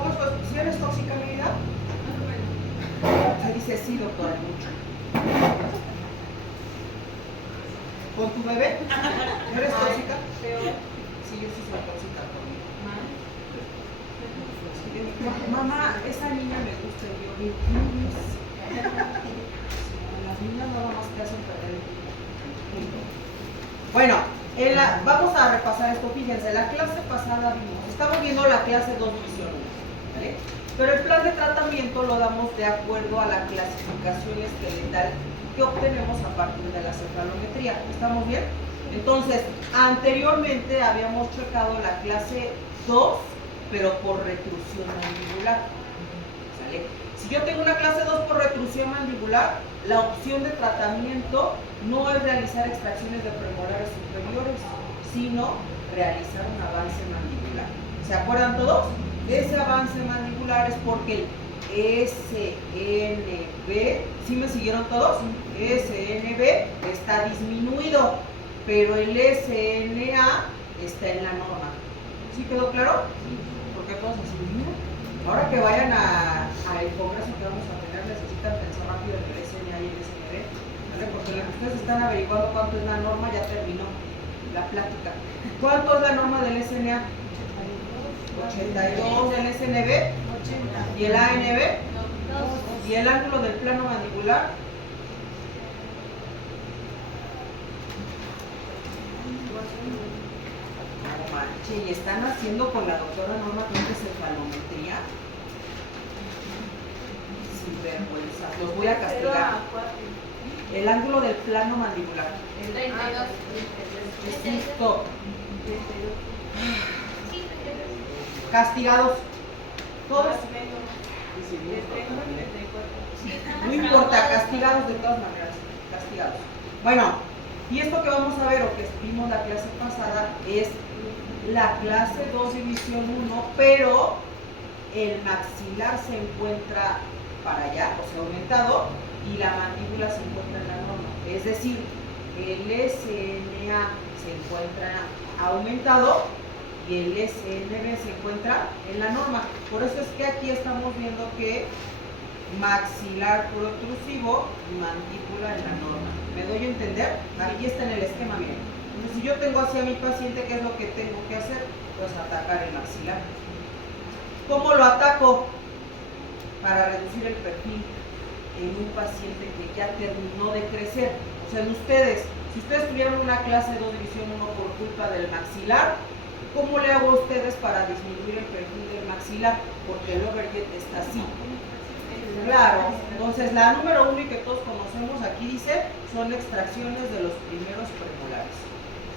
¿Cómo es? ¿Si eres tóxica, mi vida? Se dice sí, doctora, mucho. ¿Con tu bebé? ¿No eres tóxica? Sí, yo sí soy tóxica conmigo. Mamá, esa niña me gusta. Y yo digo, las niñas nada más te hacen perder el tiempo. Bueno, vamos a repasar esto. Fíjense, la clase pasada estamos viendo la clase 2 división 1, ¿vale? Pero el plan de tratamiento lo damos de acuerdo a la clasificación esqueletal que obtenemos a partir de la cefalometría. ¿Estamos bien? Entonces, anteriormente habíamos checado la clase 2, pero por retrusión mandibular. ¿Sale? Si yo tengo una clase 2 por retrusión mandibular, la opción de tratamiento no es realizar extracciones de premolares superiores, sino realizar un avance mandibular. ¿Se acuerdan todos? Ese avance mandibular es porque el SNB, ¿sí me siguieron todos? SNB está disminuido, pero el SNA está en la norma. ¿Sí quedó claro? Porque todos así, mira. Ahora que vayan al congreso que vamos a tener, necesitan pensar rápido en el SNA y el SNB, ¿vale? Porque lo que ustedes están averiguando cuánto es la norma ya terminó la plática. ¿Cuánto es la norma del SNA? 82 del SNB, 80. ¿Y el ANB? 2. ¿Y el ángulo del plano mandibular? No manches, ¿y están haciendo con la doctora Norma Fuentes cefalometría? Sin vergüenza, los voy a castigar. El ángulo del plano mandibular. El 32. Listo. Castigados. Todos. No importa, castigados de todas maneras. Castigados. Bueno, y esto que vamos a ver o que vimos la clase pasada es la clase 2 división 1, pero el maxilar se encuentra para allá, o sea, aumentado, y la mandíbula se encuentra en la norma. Es decir, el SNA se encuentra aumentado y el SNB se encuentra en la norma. Por eso es que aquí estamos viendo que maxilar protrusivo y mandíbula en la norma. ¿Me doy a entender? Aquí está en el esquema, miren. Entonces, si yo tengo así a mi paciente, ¿qué es lo que tengo que hacer? Pues atacar el maxilar. ¿Cómo lo ataco? Para reducir el perfil en un paciente que ya terminó de crecer. O sea, en ustedes, si ustedes tuvieron una clase 2 división 1 por culpa del maxilar, ¿cómo le hago a ustedes para disminuir el perfil del maxilar? Porque el overjet está así. Claro, entonces la número 1 y que todos conocemos aquí dice, son extracciones de los primeros premolares.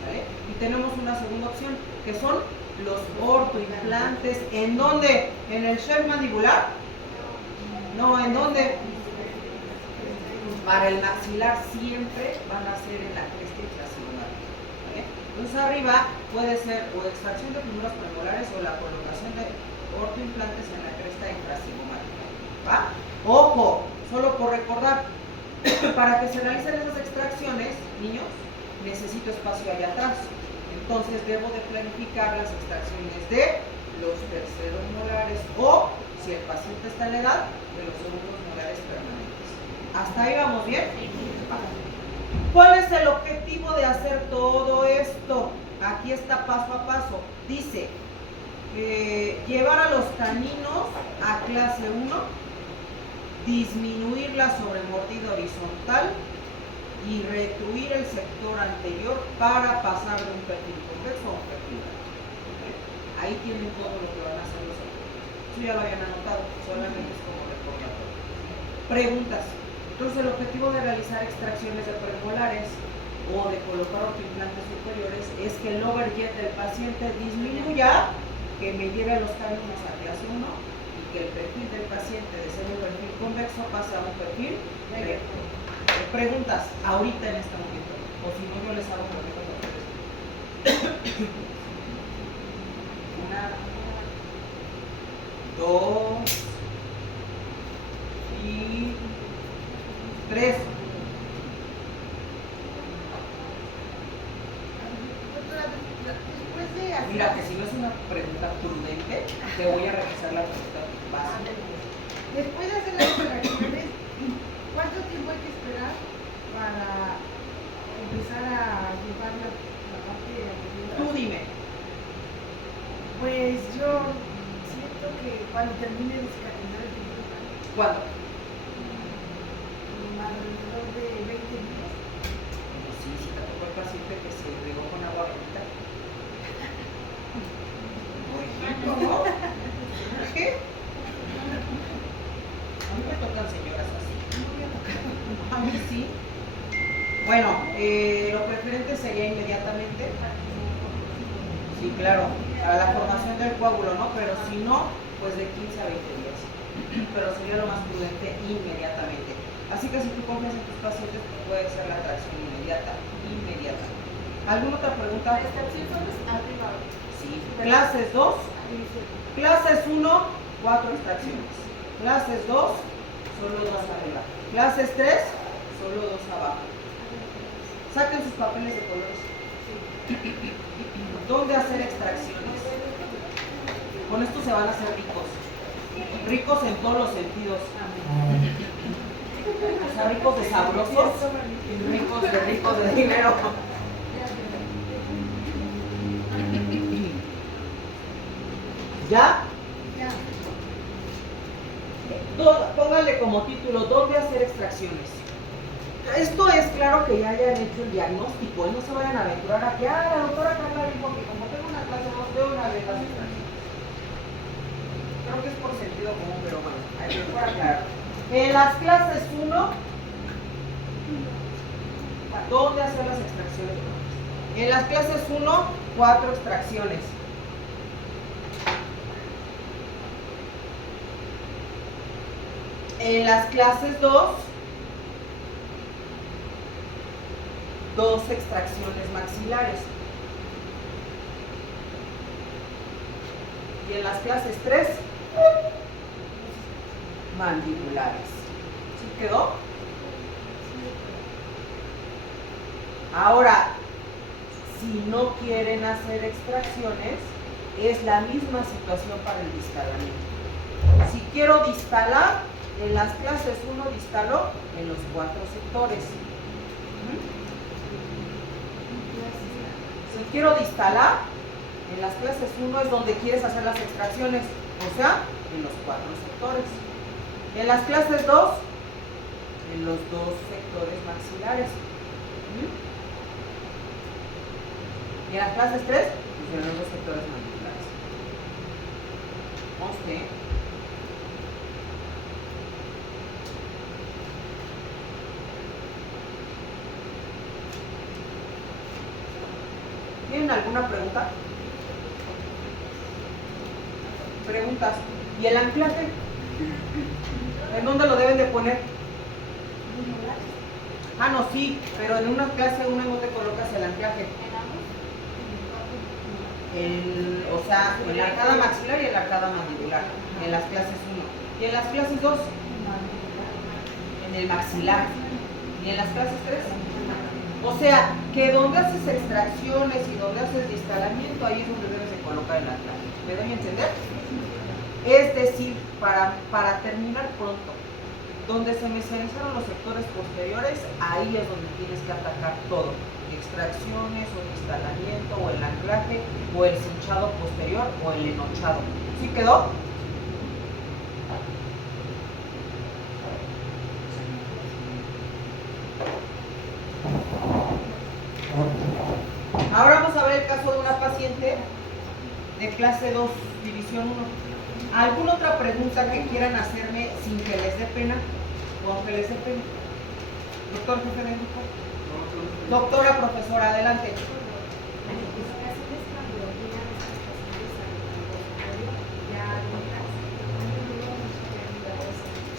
¿Vale? Y tenemos una segunda opción, que son los ortoimplantes. ¿En dónde? ¿En el shelf mandibular? No, ¿en dónde? Para el maxilar siempre van a ser en la cresta intracigomática. ¿Vale? Entonces arriba puede ser o extracción de primeros premolares o la colocación de ortoimplantes en la cresta intracigomática. ¿Va? Ojo, solo por recordar, para que se realicen esas extracciones, niños, necesito espacio allá atrás. Entonces debo de planificar las extracciones de los terceros molares o, si el paciente está en la edad, de los segundos molares permanentes. ¿Hasta ahí vamos bien? ¿Cuál es el objetivo de hacer todo esto? Aquí está paso a paso. Dice, llevar a los caninos a clase 1, disminuir la sobremordida horizontal y retruir el sector anterior para pasar de un perfil convexo a un perfil recto. Ahí tienen todo lo que van a hacer los autores. Eso ya lo habían anotado, solamente es como recordatorio. Preguntas. Entonces el objetivo de realizar extracciones de premolares o de colocar ortoimplantes superiores es que el overjet del paciente disminuya, que me lleve a los caminos a clase 1 y que el perfil del paciente de ser un perfil convexo pase a un perfil recto. Preguntas ahorita en este momento, o si no yo les hago preguntas a ustedes. 1, 2 y 3. Mira, que si no es una pregunta prudente, te voy a revisar la pregunta básica. Después de hacer las extracciones, ¿cuánto tiempo hay que esperar para empezar a llevar la parte de la Tú dime. Pues yo siento que cuando termine de cicatrinar el tejido, ¿Cuándo? alrededor de 20 días. Sí, si te tocó el paciente que se regó con agua bendita. Por ejemplo, ¿no? ¿Qué? A mí me tocan señoras así. A mí sí. Bueno, lo preferente sería inmediatamente. Sí, claro, a la formación del coágulo, ¿no? Pero si no, pues de 15 a 20 días. Pero sería lo más prudente inmediatamente. Así que si tú confías en tus pacientes, pues puede ser la tracción inmediata. ¿Alguna otra pregunta? La extracción solo es arriba. Sí. Clases 2. Clases 1, 4 extracciones. Clases 2, solo 2 arriba. Clases 3, solo 2 abajo. Saquen sus papeles de colores. ¿Dónde hacer extracciones? Con esto se van a hacer ricos. Ricos en todos los sentidos. O sea, ricos de sabrosos y ricos de dinero. ¿Ya? Ya. Pónganle como título, ¿dónde hacer extracciones? Esto es claro que ya hayan hecho el diagnóstico y no se vayan a aventurar a que, la doctora Carla dijo que como tengo una clase, no veo una de las extracciones. Creo que es por sentido común, pero bueno, hay que aclarar. En las clases 1, ¿dónde hacer las extracciones? En las clases 1, 4 extracciones. En las clases 2, 2 extracciones maxilares. Y en las clases 3, mandibulares. ¿Sí quedó? Ahora, si no quieren hacer extracciones, es la misma situación para el distalamiento. Si quiero distalar, en las clases 1 distalo en los 4 sectores. Si quiero distalar, en las clases 1 es donde quieres hacer las extracciones, o sea, en los 4 sectores. En las clases 2, en los 2 sectores maxilares. Y en las clases 3, pues en los 2 sectores mandibulares. ¿Ok? ¿Tienen alguna pregunta? Preguntas. ¿Y el anclaje? ¿En dónde lo deben de poner? Ah, no, sí, pero en una clase 1 no te colocas el anclaje. O sea, en la arcada maxilar y en la arcada mandibular, en las clases 1. ¿Y en las clases 2? En el maxilar. ¿Y en las clases 3? O sea, que donde haces extracciones y donde haces distalamiento, ahí es donde debes de colocar el anclaje. ¿Me doy a entender? Es decir, para terminar pronto, donde se mesianizaron los sectores posteriores, ahí es donde tienes que atacar todo. Extracciones o instalamiento o el anclaje o el cinchado posterior o el enochado. ¿Sí quedó? Ahora vamos a ver el caso de una paciente de clase 2, división 1. ¿Alguna otra pregunta que quieran hacerme sin que les dé pena? ¿O aunque les dé pena? Doctor jefe de grupo. Doctora profesora, adelante.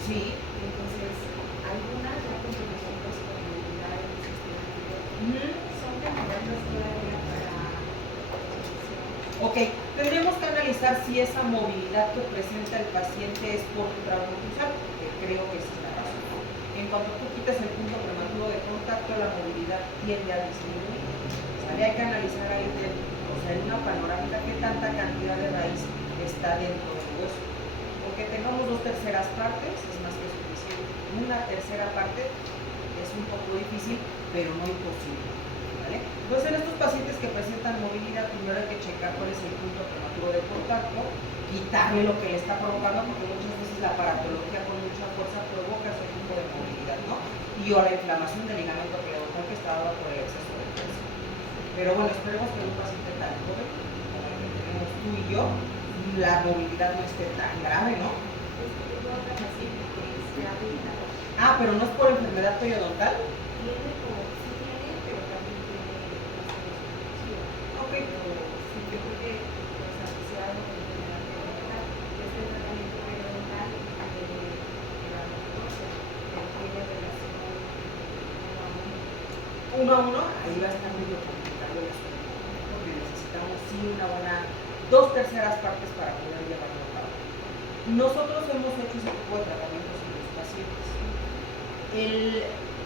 Sí. Entonces, algunas ya con nosotros con movilidad y son candidatas todavía para. Ok, tendríamos que analizar si esa movilidad que presenta el paciente es por trauma cruzal, que creo que es la razón. En cuanto tú quites el punto prematuro de contacto, la movilidad tiende a disminuir. Habría que analizar ahí o sea, en una panorámica, qué tanta cantidad de raíz está dentro del hueso. Porque tengamos 2/3 partes es más que suficiente. Una tercera parte es un poco difícil, pero no imposible. ¿Vale? Entonces, en estos pacientes que presentan movilidad, primero hay que checar cuál es el punto prematuro de contacto, quitarle lo que le está provocando, porque muchas veces la aparatología con mucha fuerza provoca ese tipo de movilidad, ¿no? Y o la inflamación del ligamento periodontal que está dada por el exceso de fuerza. Pero bueno, esperemos que en un paciente tan joven como el que tenemos tú y yo, la movilidad no esté tan grave, ¿no? Ah, pero no es por enfermedad periodontal. Ok. Uno a uno, ahí va a estar medio complicado el asunto, porque necesitamos sí una buena 2/3 partes para poder llevarlo a cabo. Nosotros hemos hecho ese tipo de tratamientos en los pacientes.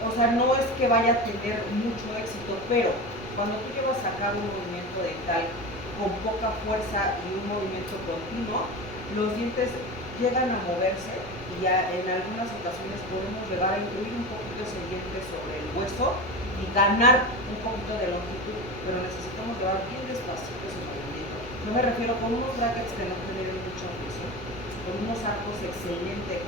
O sea, no es que vaya a tener mucho éxito, pero cuando tú llevas a cabo un movimiento dental con poca fuerza y un movimiento continuo, los dientes llegan a moverse y en algunas ocasiones podemos llegar a incluir un poquito ese diente sobre el hueso y ganar un poquito de longitud, pero necesitamos llevar bien despacito ese movimiento. Yo me refiero con unos brackets que no generen mucha presión, con unos arcos excelente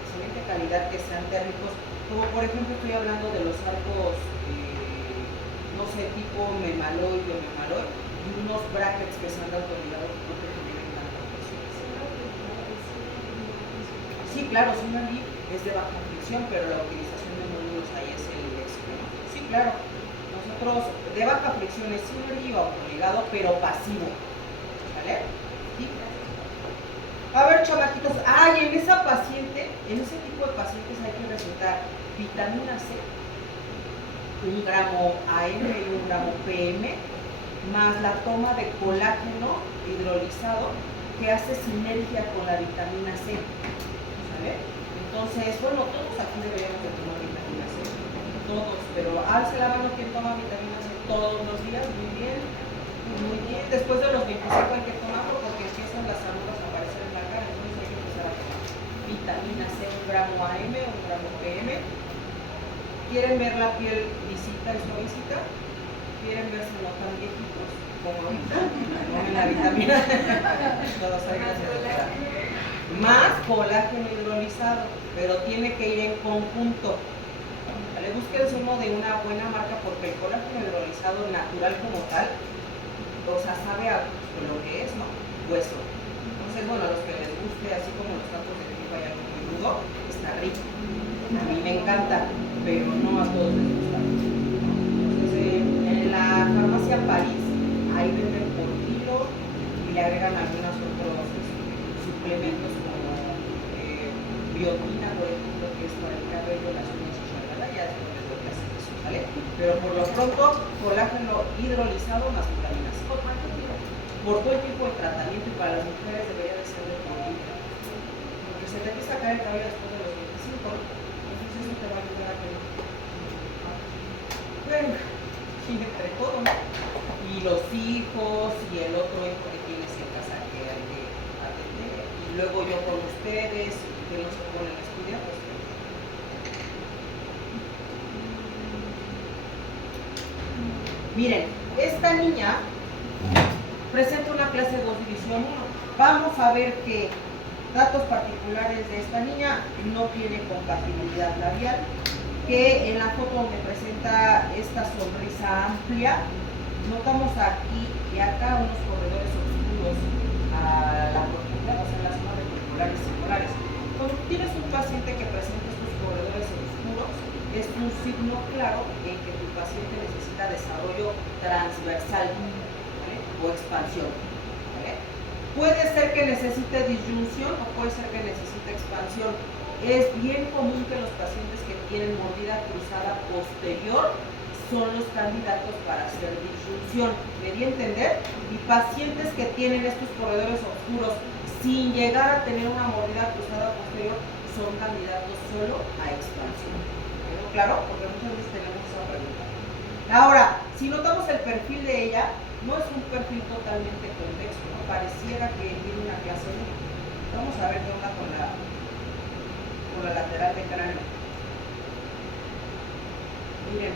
calidad que sean térmicos, como por ejemplo estoy hablando de los arcos, no sé, tipo memaloid o memaloid, y unos brackets que sean de autoridad no te generen tanta presión. Sí, claro, Synergy es de baja fricción, pero la utilización de módulos ahí es el éxito, ¿no? Sí, claro. Nosotros de baja fricción es Synergy o autoligado, pero pasivo. ¿Vale? Sí. A ver, chamaquitos, en esa paciente, en ese tipo de pacientes hay que recetar vitamina C, 1 gramo AM y 1 gramo PM, más la toma de colágeno hidrolizado que hace sinergia con la vitamina C. ¿Vale? Entonces, bueno, todos aquí deberíamos de tomar vitamina C, todos, pero alce la mano quien toma vitamina C todos los días, muy bien, muy bien. Después de los 25 hay que tomarlo porque empiezan las arrugas a aparecer en la cara, entonces hay que empezar a tomar vitamina C, 1 gramo AM, 1 gramo PM. ¿Quieren ver la piel lisita y suavecita? ¿Quieren verse no tan viejitos como ahorita? Tomen la vitamina. Todos hay que hacer más colágeno hidrolizado, pero tiene que ir en conjunto. ¿Vale? Búsquense uno de una buena marca porque el colágeno hidrolizado natural como tal, o sea, sabe a lo que es, ¿no? Hueso. Entonces, bueno, a los que les guste, así como los tacos de tripa y algo muy duro, está rico. A mí me encanta, pero no a todos les gusta. Entonces, en la farmacia París, ahí venden por kilo y le agregan algunos otros suplementos como biotina, por ejemplo, que es para el cabello, las uñas y la ya después les doy hacer eso, ¿vale? Pero por lo pronto, colágeno hidrolizado más vitaminas. ¿Por cuánto tiempo? Por todo el tipo de tratamiento, y para las mujeres debería de ser de por vida. Porque se te empieza a caer el cabello después de los 25, entonces eso te va a ayudar a que bueno, y entre todo, ¿no? Y los hijos y el otro hijo que tienes en casa que hay que atender, y luego yo con ustedes, que no se ponen a estudiar, pues. Miren, esta niña presenta una clase 2 división 1. Vamos a ver que datos particulares de esta niña: no tiene compatibilidad labial, que en la foto donde presenta esta sonrisa amplia, notamos aquí y acá unos corredores oscuros a la profundidad, o sea, en la zona de populares y polares. Cuando tienes un paciente que presenta estos corredores oscuros, es un signo claro en que tu paciente necesita desarrollo transversal, ¿vale? O expansión, ¿vale? Puede ser que necesite disyunción o puede ser que necesite expansión. Es bien común que los pacientes que tienen mordida cruzada posterior son los candidatos para hacer disyunción. ¿Me di a entender? Y pacientes que tienen estos corredores oscuros sin llegar a tener una mordida cruzada posterior son candidatos solo a expansión. ¿Quedó claro? Porque muchas veces tenemos esa pregunta. Ahora, si notamos el perfil de ella, No es un perfil totalmente convexo, ¿no? Pareciera que tiene una clase 1. Vamos a ver qué onda con la lateral de cráneo. Miren,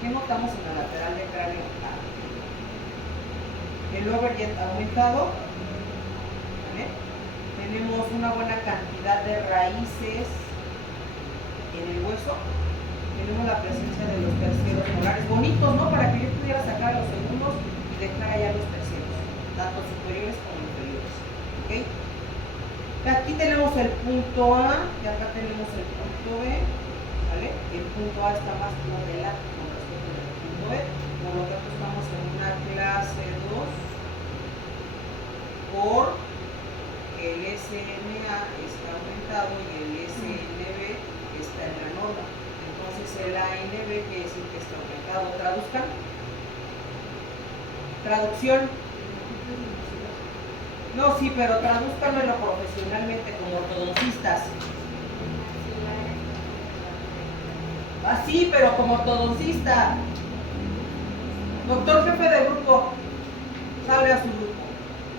¿qué notamos en la lateral de cráneo? El overjet aumentado, ¿vale? Tenemos una buena cantidad de raíces en el hueso. Tenemos la presencia de los terceros molares, bonitos, ¿no? Para que yo pudiera sacar a los segundos y dejar allá los terceros, tanto superiores como inferiores, ¿ok? Aquí tenemos el punto A y acá tenemos el punto B, ¿vale? El punto A está más modelado con respecto al punto B, por lo tanto estamos en una clase 2 por el SMA está aumentado y el SNB está en la norma. Entonces el ANB quiere decir que está aumentado. Traduzcan. Traducción. No, sí, pero tradúzcanmelo profesionalmente como ortodoncistas. Así, pero como ortodoncista. Doctor jefe de grupo, sabe a su grupo.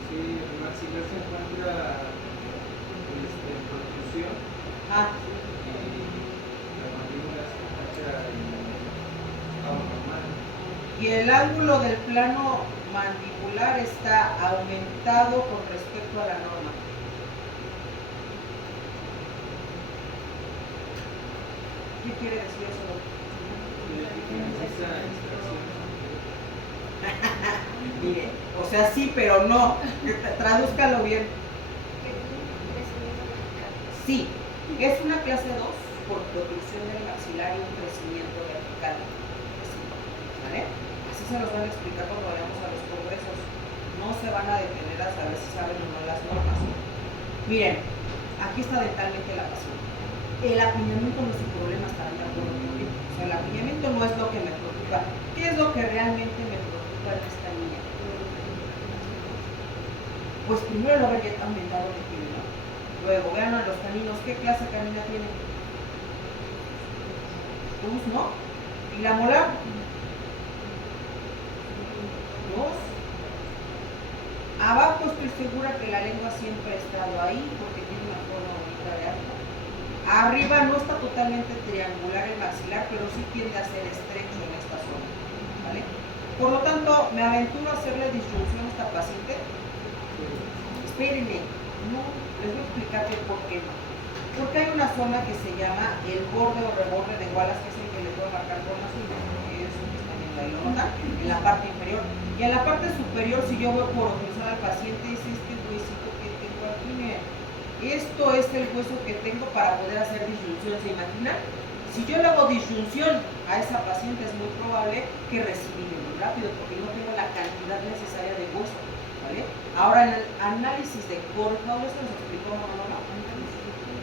Sí, el maxilar se encuentra en protrusión Ah, y la mandíbula se encuentra en estado normal. y el ángulo del plano mandibular está aumentado con respecto a la norma. ¿Qué quiere decir eso? Esa extracción. Mire, o sea, sí, pero no. Tradúzcalo bien. Sí, es una clase 2 por protrusión del maxilar y un crecimiento vertical. Sí, ¿vale? Así se los van a explicar cuando vayamos a los congresos. No se van a detener a saber si saben o no las normas. Miren, aquí está dentalmente la paciente. El apiñamiento no es un problema, estarán de acuerdo conmigo. O sea, el apiñamiento no es lo que me preocupa. ¿Qué es lo que realmente me preocupa en esta niña? Pues primero el overjet aumentado que tiene, ¿no? Luego, vean a los caninos, ¿qué clase de canina tienen? Pus, ¿no? ¿Y la molar? 2. Abajo estoy segura que la lengua siempre ha estado ahí porque tiene una forma bonita de arco. Arriba no está totalmente triangular el maxilar, pero sí tiende a ser estrecho en esta zona, ¿vale? Por lo tanto, me aventuro a hacerle disyunción a esta paciente. Espérenme, no, les voy a explicar bien por qué no. Porque hay una zona que se llama el borde o reborde de Wallace, que es el que les voy a marcar con azul, que es que están viendo ahí, lo notan, en la parte inferior. Y en la parte superior, si yo voy por cruzar al paciente, es este huesito que tengo aquí, miren. Esto es el hueso que tengo para poder hacer disyunción, ¿se imaginan? Si yo le hago disyunción a esa paciente, es muy probable que recibine muy rápido, porque no tengo la cantidad necesaria de hueso, ¿vale? Ahora, en el análisis de Courthouse, ¿esto nos explicó mamá?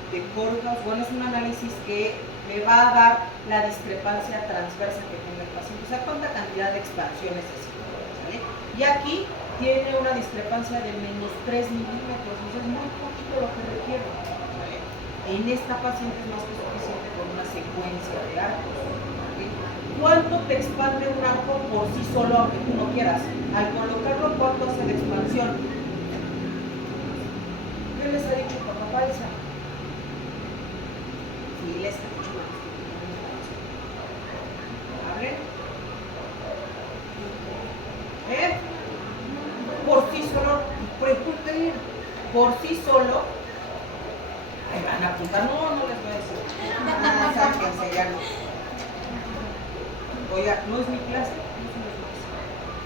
De Courthouse, bueno, es un análisis que me va a dar la discrepancia transversa que tenga el paciente, o sea, cuánta cantidad de expansión necesito, ¿vale? Y aquí tiene una discrepancia de menos 3 milímetros, entonces es muy poquito lo que requiero, ¿vale? En esta paciente es más que suficiente con una secuencia de arcos, ¿vale? ¿Cuánto te expande un arco por sí solo, aunque tú no quieras? Al colocarlo, ¿cuánto hace de expansión? ¿Qué les ha dicho papá Paisa? Sí, les ha dicho más. ¿Hablen? Por sí solo, preocupen, por sí solo, ahí van a apuntar, no les voy a decir, sáquense, ya no. Oiga, no es mi clase,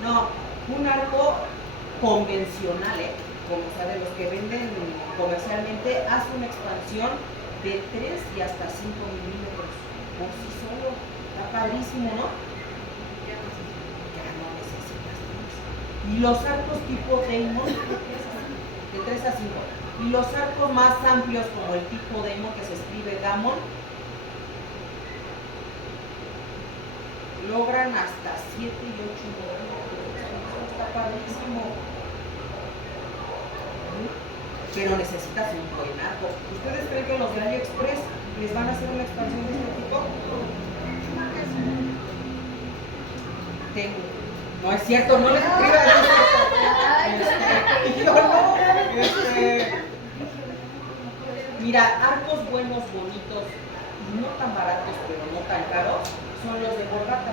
no, un arco convencional, como sea de los que venden comercialmente, hace una expansión de 3 y hasta 5 milímetros, por sí solo, está padrísimo, ¿no? Y los arcos tipo Damon, de 3 a 5. Y los arcos más amplios, como el tipo Damon, que se escribe Damon, logran hasta 7 y 8 milímetros. Está padrísimo. Pero necesitas un buen arco. ¿Ustedes creen que los de AliExpress les van a hacer una expansión de este tipo? Tengo. No es cierto, no les escriban. Yo no. Mira, arcos buenos, bonitos, no tan baratos, pero no tan caros, son los de Borgata.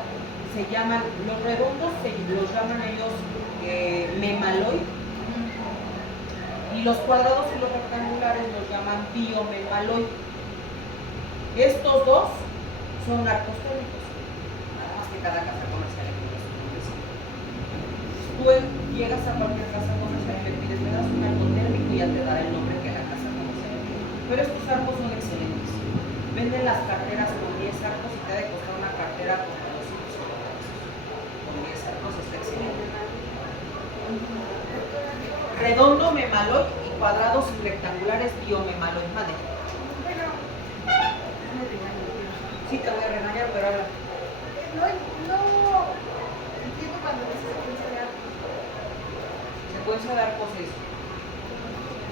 Se llaman, los redondos los llaman ellos memaloid, y los cuadrados y los rectangulares los llaman biomemaloid. Estos dos son arcos térmicos, nada más que cada casa comercial tiene su nombrecito. Tú llegas a cualquier casa comercial y le pides, me das un arco térmico y ya te dará el nombre que la casa comercial tiene. Pero estos arcos son excelentes. Venden las carteras con 10 arcos y te ha de costar una cartera como 250 pesos. Con 10 arcos está excelente. Redondo, memaloid, y cuadrados y rectangulares, biomemaloid. Madre. Sí, te voy a regañar, pero ahora. No entiendo cuando dices secuencia de arcos. Secuencia de arcos es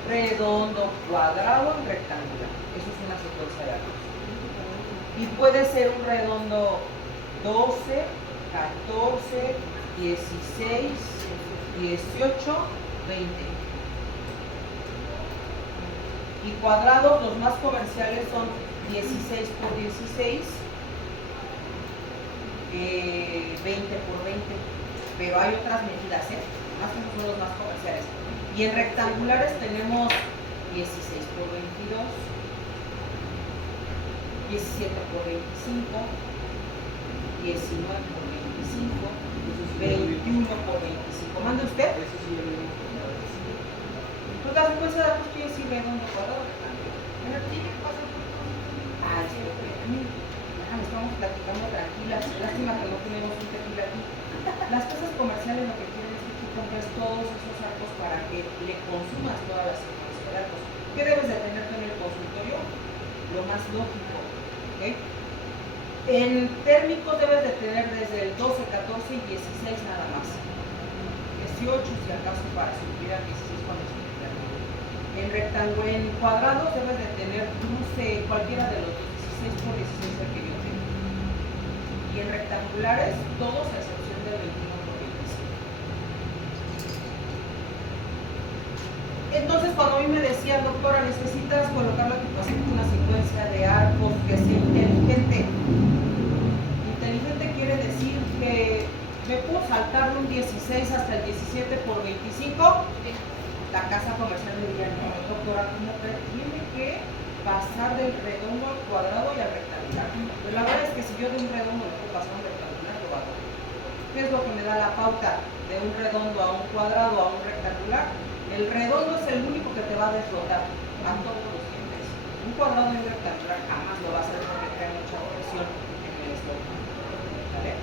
redondo, cuadrado y rectangular. Eso es una secuencia de arcos. Y puede ser un redondo 12, 14, 16, 18, 20. Y cuadrados, los más comerciales son 16 por 16, 20 por 20. Pero hay otras medidas, más que no son los más comerciales. Y en rectangulares tenemos 16 por 22, 17 por 25, 19 por 25, 21 por 25. ¿Manda usted? Eso sí, yo le digo. Pues la secuencia de datos quiere decir redondo, cuadrado, rectangular. Pero tiene que pasar por todo. Ah, sí, estamos platicando tranquilas. Lástima que no tenemos un tequila aquí. Las casas comerciales lo que quieren es que tú compres todos esos arcos para que le consumas todas las secuencias de arcos. ¿Qué debes de tener tú en el consultorio? Lo más lógico. ¿Okay? En térmicos debes de tener desde el 12, 14 y 16 nada más. 18 si acaso para subir al 16 cuando se quita. En cuadrados debes de tener, no sé, cualquiera de los 16 por 16 el que yo tengo. Y en rectangulares, todos a excepción del 21 por 25. Entonces, cuando a mí me decían, doctora, necesitas colocar la equipación con una secuencia de arcos que sea inteligente. Inteligente quiere decir que me puedo saltar de un 16 hasta el 17 por 25. La casa comercial me diría, no, doctora, ¿cómo que tiene que pasar del redondo al cuadrado y al rectangular? Pero la verdad es que si yo de un redondo le puedo pasar a un rectangular, lo hago. ¿Qué es lo que me da la pauta de un redondo a un cuadrado a un rectangular? El redondo es el único que te va a deslotar a todos los dientes. Un cuadrado y un rectangular jamás lo va a hacer porque trae mucha presión en el slot. ¿Vale?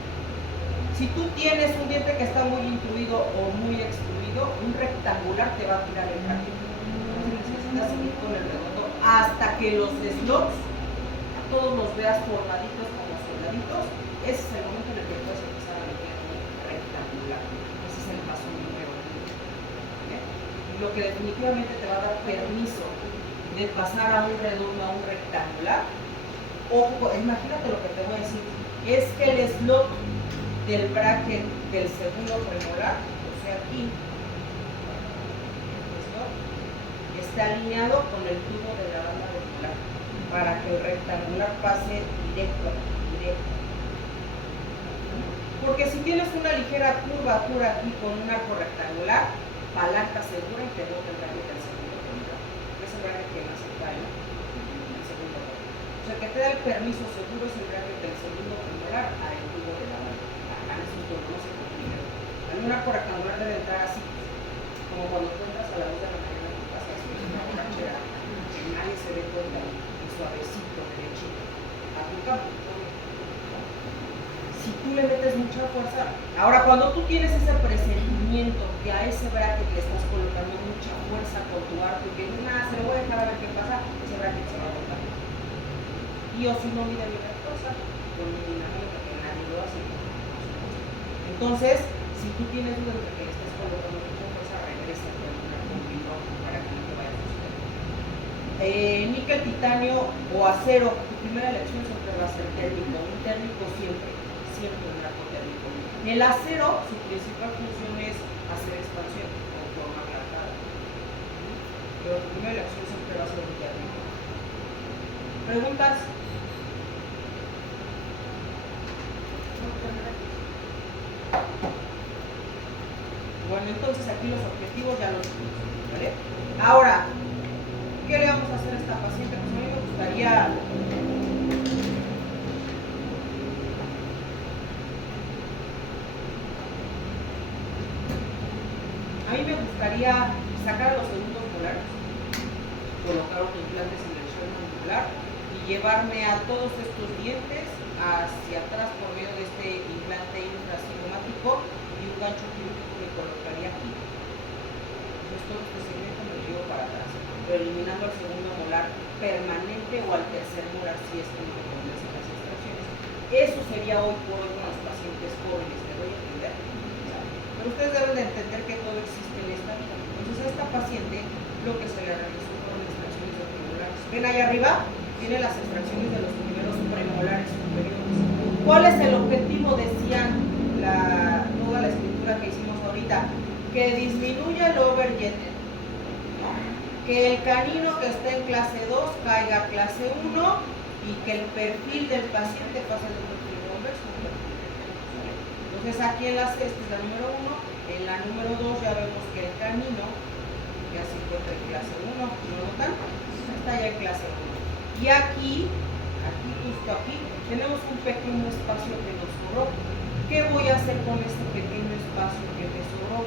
Si tú tienes un diente que está muy intruido o muy excluido, un rectangular te va a tirar el bracket. Entonces necesitas seguir con el redondo hasta que los slots todos los veas formaditos como soldaditos. Ese es el momento en el que puedes empezar a meter un rectangular. Ese es el paso número 1. ¿Okay? Lo que definitivamente te va a dar permiso de pasar a un redondo a un rectangular. Ojo, imagínate lo que te voy a decir. Es que el slot del bracket del segundo premolar, o sea aquí, está alineado con el tubo de la banda molar para que el rectangular pase directo. Porque si tienes una ligera curvatura aquí con un arco rectangular, palanca segura y te bota el bracket del segundo premolar. Es el bracket que más se cae, ¿no? El segundo premolar. O sea, que te da el permiso seguro es el bracket del segundo premolar al tubo de la banda. No se complica. En un arco rectangular debe entrar así, como cuando tú entras a la luz de la mañana en tu casa, así una borrachera, que nadie se dé cuenta, y suavecito, derechito, a tu campo. Si tú le metes mucha fuerza, ahora cuando tú tienes ese presentimiento que a ese bracket le estás colocando mucha fuerza con tu arco y que no nada, se lo voy a dejar a ver qué pasa, ese bracket se va a botar. Y o si no mide bien la fuerza, con mi dinámica que nadie lo hace. Entonces, si tú tienes dudas de que le estés colocando mucha fuerza, regresa con un vidrio para que no te vaya a suceder. Níquel, titanio o acero, tu primera elección siempre va a ser térmico, un térmico siempre. cierto el arco térmico. El acero, su principal función es hacer expansión o formar la cara. Pero primero la acción siempre va a ser un térmico. ¿Preguntas? Bueno, entonces aquí los objetivos ya los vimos, ¿vale? Ahora, ¿qué le vamos a hacer a esta paciente? Pues a mí me gustaría sacar a los segundos molares, colocar implantes en el suelo mandibular y llevarme a todos estos dientes hacia atrás por medio de este implante infracigomático y un gancho quirúrgico que colocaría aquí. Entonces todo este segmento me lo llevo para atrás, pero eliminando al segundo molar permanente o al tercer molar si es que no me convencen las extracciones. Eso sería hoy por hoy con los pacientes jóvenes, ¿me doy a entender? Pero ustedes deben de entender que todo existe en esta vida. Entonces a esta paciente lo que se le realizó fueron extracciones de premolares. ¿Ven ahí arriba? Tiene las extracciones de los primeros premolares superiores. ¿Cuál es el objetivo? Decían toda la escritura que hicimos ahorita, que disminuya el overjetting, ¿no? Que el canino que está en clase 2 caiga a clase 1 y que el perfil del paciente pase de un perfil convexo a un perfil recto. Entonces aquí en esta es la número 1, en la número 2 ya vemos que el canino ya se encuentra en clase 1, ¿no lo notan? Está ya en clase 1. Y aquí, justo aquí, tenemos un pequeño espacio que nos sobró. ¿Qué voy a hacer con este pequeño espacio que me sobró?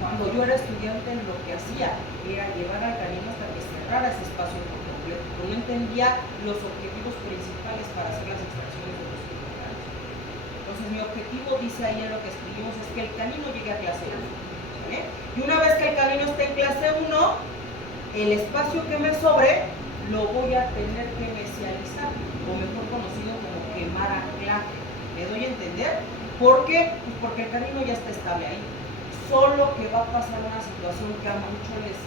Cuando yo era estudiante, lo que hacía era llevar al canino hasta que cerrara ese espacio por completo. No entendía los objetivos principales para hacer las extracciones de los premolares. Entonces mi objetivo, dice ahí en lo que escribimos, es que el canino llegue a clase 1. ¿Vale? Y una vez que el canino esté en clase 1, el espacio que me sobre lo voy a tener que mesializar, o mejor conocido como quemar anclaje. ¿Me doy a entender? ¿Por qué? Pues porque el canino ya está estable ahí. Solo que va a pasar una situación que a muchos les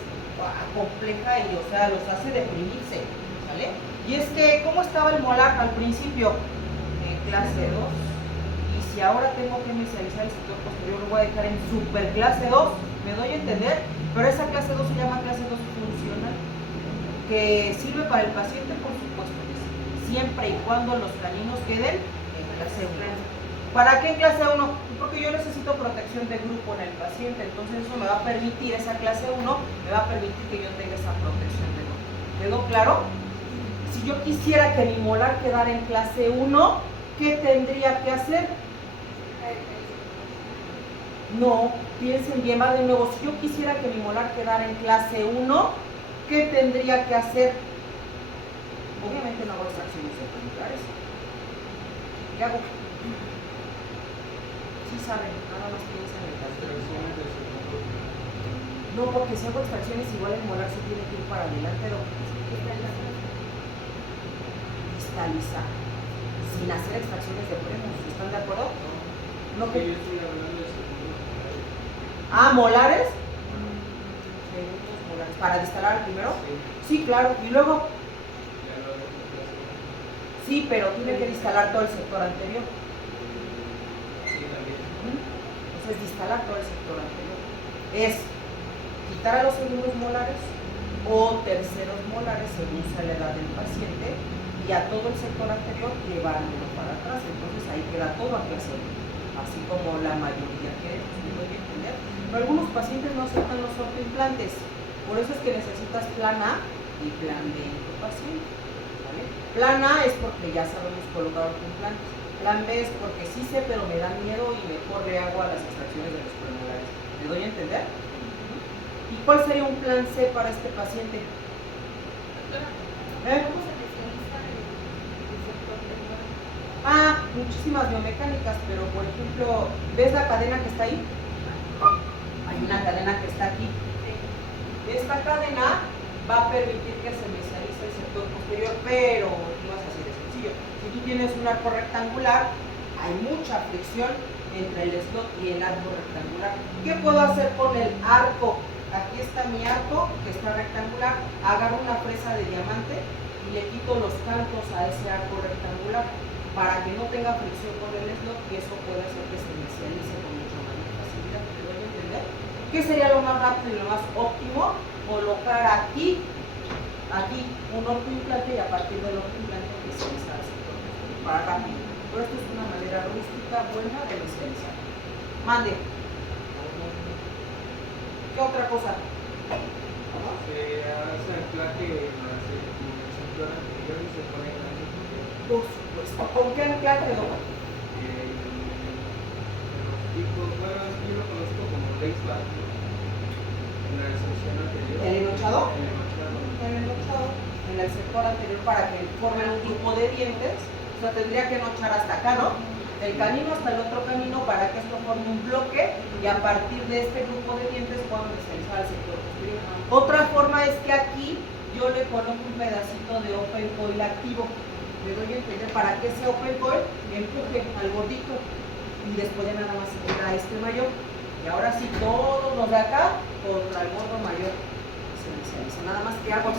compleja y, o sea, los hace deprimirse, ¿vale? Y es que, ¿cómo estaba el molar al principio? En clase 2. Y si ahora tengo que mesializar el sector posterior, lo voy a dejar en super clase 2. ¿Me doy a entender? Pero esa clase 2 se llama clase 2 funcional, que sirve para el paciente, por supuesto, siempre y cuando los caninos queden en clase 1. ¿Para qué en clase 1? Porque yo necesito protección de grupo en el paciente, entonces eso me va a permitir, esa clase 1 me va a permitir que yo tenga esa protección de grupo. ¿Quedó claro? Si yo quisiera que mi molar quedara en clase 1, ¿qué tendría que hacer? No, piensen bien, va de nuevo. Si yo quisiera que mi molar quedara en clase 1, ¿qué tendría que hacer? Obviamente no hago extracciones de premolares. ¿Qué hago? Sí saben, nada más piensan en el no, porque si hago extracciones igual el molar se tiene que ir para adelante, pero distalizar, sin hacer extracciones de premos. ¿Están de acuerdo? No, que... ¿molares? Segundos molares. ¿Para distalar el primero? Sí, claro. ¿Y luego? Sí, pero tiene que distalar todo el sector anterior. Entonces, distalar todo el sector anterior. Es quitar a los segundos molares o terceros molares según sea la edad del paciente y a todo el sector anterior llevármelo para atrás. Entonces ahí queda todo a clase 1, así como la mayoría queremos. ¿Me doy a entender? Pero algunos pacientes no aceptan los ortoimplantes, por eso es que necesitas plan A y plan B en tu paciente, ¿vale? Plan A es porque ya sabemos colocar ortoimplantes, plan B es porque sí sé pero me da miedo y mejor le hago a las extracciones de los premolares. ¿Me doy a entender? ¿Y cuál sería un plan C para este paciente? ¿Cómo se especializa el sector premolar? Muchísimas biomecánicas, pero por ejemplo, ¿ves la cadena que está ahí? Hay una cadena que está aquí. Esta cadena va a permitir que se mesialice el sector posterior, pero no es así de sencillo. Si tú tienes un arco rectangular, hay mucha fricción entre el slot y el arco rectangular. ¿Qué puedo hacer con el arco? Aquí está mi arco, que está rectangular. Agarro una fresa de diamante y le quito los cantos a ese arco rectangular. para que no tenga fricción con el slot y eso puede hacer que se inicialice con mucha mayor facilidad. ¿Me doy a entender? ¿Qué sería lo más rápido y lo más óptimo? Colocar aquí un ortoimplante y a partir del ortoimplante inicializar el sector para rápido. Pero esto es una manera rústica buena de inicializar. Mande. ¿Qué otra cosa? Se hace anclaje en la sección anterior y se pone en la Por supuesto. ¿Con qué anclaje, doctor? Bueno, es que yo lo conozco como lace back. En la sección anterior. ¿El enochado? El enochado. El enochado en el sector anterior para que formen un grupo de dientes. O sea, tendría que enochar hasta acá, ¿no? Del canino hasta el otro canino para que esto forme un bloque y a partir de este grupo de dientes puedan inicializar el sector posterior. Otra forma es que aquí yo le coloco un pedacito de open coil activo. Le doy a entender para que ese open coil empuje al gordito y después ya nada más se queda este mayor. Y ahora sí, todos los de acá contra el gordo mayor se inicializa. Nada más que hago,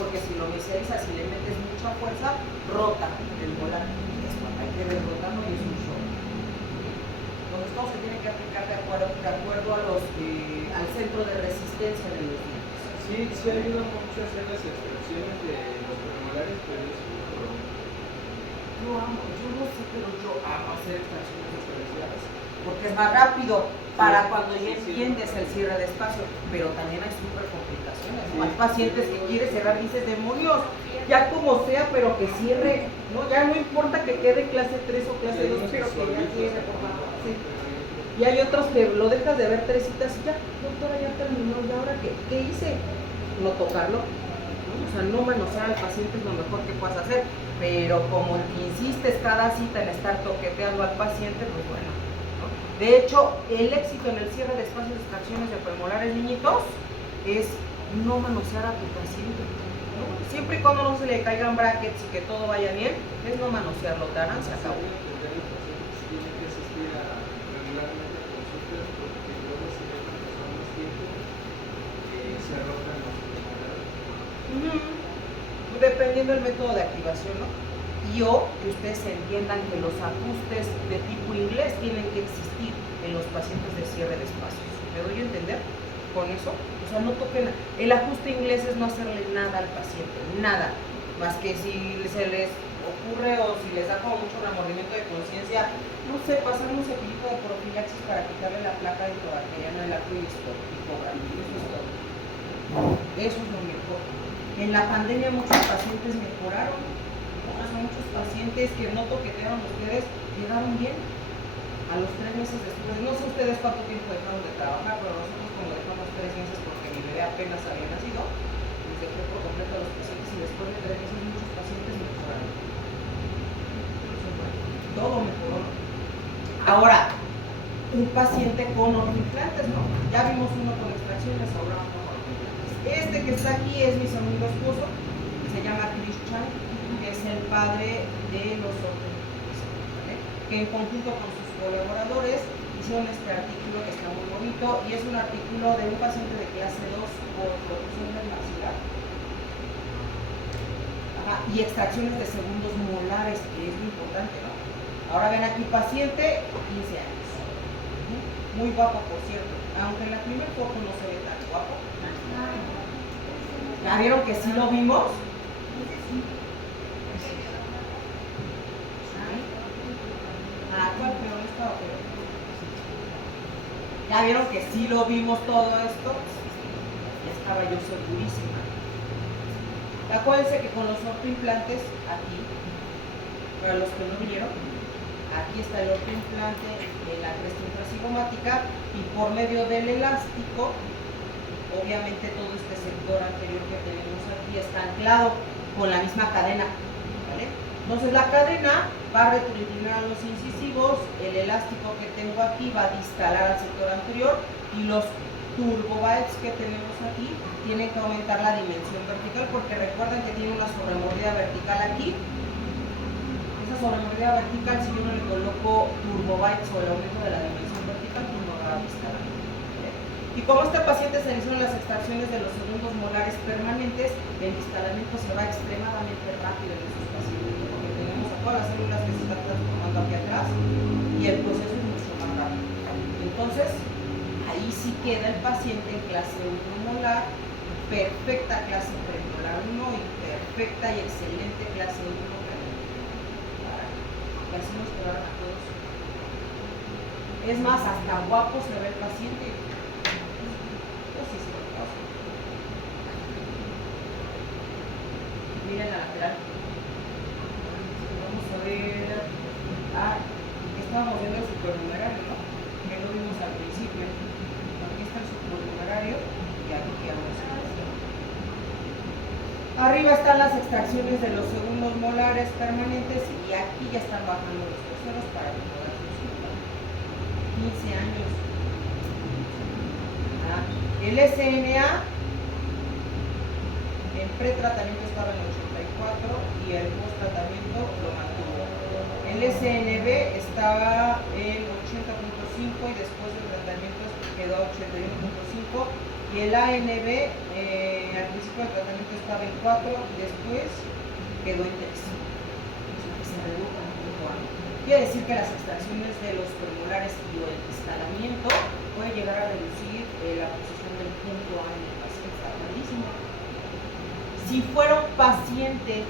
porque si lo inicializas, si le metes mucha fuerza, rota el molar. Hay que derrotarlo y es un show. Entonces todo se tiene que aplicar de acuerdo a los, al centro de resistencia de los dientes. Sí ayuda mucho a hacer las extracciones de los premolares, pero es un problema. Yo no sé, pero yo amo hacer extracciones diferenciadas porque es más rápido para cuando ya entiendes el cierre de espacio, pero también hay súper complicaciones, ¿no? Hay pacientes que quieren cerrar y dices, demonios, ya como sea, pero que cierre, ¿no? Ya no importa que quede clase 3 o clase 2, pero que ya cierre, por favor. Sí. Y hay otros que lo dejas de ver 3 citas y ya, doctora, ya terminó, ¿y ahora qué hice? No tocarlo, ¿no? O sea, no manosear al paciente es lo mejor que puedas hacer, pero como insistes cada cita en estar toqueteando al paciente, pues bueno. De hecho, el éxito en el cierre de espacios de extracciones de premolares, niñitos, es no manosear a tu paciente, ¿no? Siempre y cuando no se le caigan brackets y que todo vaya bien, es no manosearlo, te harán, se acabó. Tiene que asistir regularmente a consultas porque luego si le pasar más tiempo se arrojan los premolares. Dependiendo del método de activación, ¿no? Y o que ustedes entiendan que los ajustes de tipo inglés tienen que existir en los pacientes de cierre de espacios. ¿Me doy a entender con eso? O sea, no toquen. El ajuste inglés es no hacerle nada al paciente, nada. Más que si se les ocurre o si les da como mucho remordimiento de conciencia, no sé, pasar un cepillito de profilaxis para quitarle la placa intrabacteriana del arco y hipografía. Eso es todo. Eso es lo mejor. En la pandemia muchos pacientes mejoraron. Muchos pacientes que no toquetearon ustedes llegaron bien a los 3 meses después. No sé ustedes cuánto tiempo dejaron de trabajar, pero nosotros como dejamos 3 meses porque mi bebé apenas había nacido, les dejé por completo a los pacientes y después de 3 meses muchos pacientes mejoraron. Todo mejoró. Ahora, un paciente con ortoimplantes, ¿no? Ya vimos uno con extracciones, ahora uno con ortoimplantes. Este que está aquí es mi segundo esposo, se llama Christian, que es el padre de los ortoimplantes, ¿vale? Que en conjunto con sus colaboradores hicieron este artículo que está muy bonito y es un artículo de un paciente de clase 2 por protrusión del maxilar y extracciones de segundos molares, que es muy importante, ¿no? Ahora ven aquí paciente, 15 años, muy guapo por cierto, aunque en la primera foto no se ve tan guapo. ¿Ya vieron que sí lo vimos? ¿Cuál peor estaba peor? Ya vieron que sí lo vimos todo esto. Ya estaba yo segurísima. Acuérdense que con los ortoimplantes, aquí, para los que no vieron, aquí está el ortoimplante en la cresta infracigomática y por medio del elástico, obviamente todo este sector anterior que tenemos aquí está anclado con la misma cadena, ¿vale? Entonces la cadena va a retroinclinar a los incisivos, el elástico que tengo aquí va a distalar al sector anterior y los turbobites que tenemos aquí tienen que aumentar la dimensión vertical porque recuerden que tiene una sobremordida vertical aquí. Esa sobremordida vertical, si yo no le coloco turbobites o el aumento de la dimensión vertical, pues no va a distalar. Y como este paciente se hicieron las extracciones de los segundos molares permanentes, el instalamiento se va extremadamente rápido en estos pacientes, porque tenemos tenemos a todas las células que se están transformando aquí atrás y el proceso es mucho más rápido. Entonces, ahí sí queda el paciente en clase 1 molar, perfecta clase premolar 1 y perfecta y excelente clase 1 premolar. Y así nos quedaron a todos. Es más, hasta guapo se ve el paciente. Yo sí se lo paso. Miren la lateral. Vamos a ver. Estábamos viendo el supernumerario, ¿no? Que lo vimos al principio. Aquí está el supernumerario y aquí vamos a ver. Arriba están las extracciones de los segundos molares permanentes y aquí ya están bajando los terceros para que puedan funcionar. 15 años. El SNA en pretratamiento estaba en el 84 y el post-tratamiento lo mantuvo. El SNB estaba en 80.5 y después del tratamiento quedó a 81.5 y el ANB al principio del tratamiento estaba en 4 y después quedó en 3. O sea que se redujo un poco. Quiere decir que las extracciones de los premolares y o el instalamiento puede llegar a reducir la posición del punto A en el paciente. Está clarísimo. Si fuera un paciente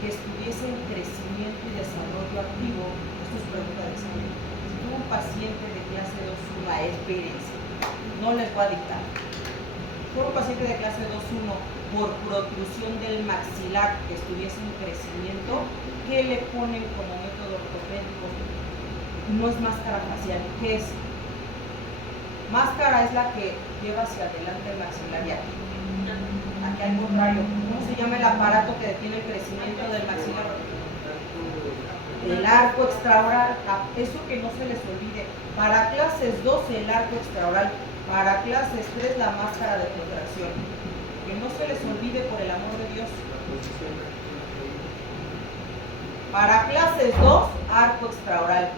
que estuviese en crecimiento y desarrollo activo, esto es pregunta de examen. Si fuera un paciente de clase 2.1, espérense, no les voy a dictar. Si fuera un paciente de clase 2.1 por protrusión del maxilar que estuviese en crecimiento, ¿qué le ponen como método ortopédico? No es máscara facial, ¿qué es? Máscara es la que lleva hacia adelante el maxilar y aquí. Aquí al contrario, ¿cómo se llama el aparato que detiene el crecimiento del maxilar? El arco extraoral. Eso que no se les olvide. Para clases 2 el arco extraoral, para clases 3 la máscara de contracción. Que no se les olvide, por el amor de Dios. Para clases 2 arco extraoral.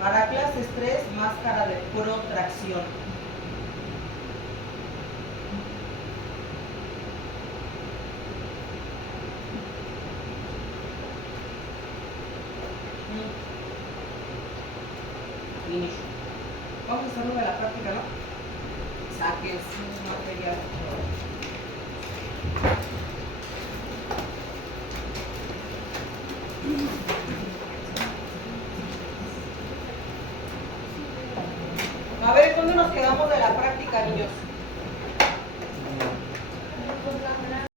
Para clases 3 máscara de protracción. Finish. Vamos a hacerlo de la práctica, ¿no? Saquen su material. A ver, ¿dónde nos quedamos de la práctica, niños?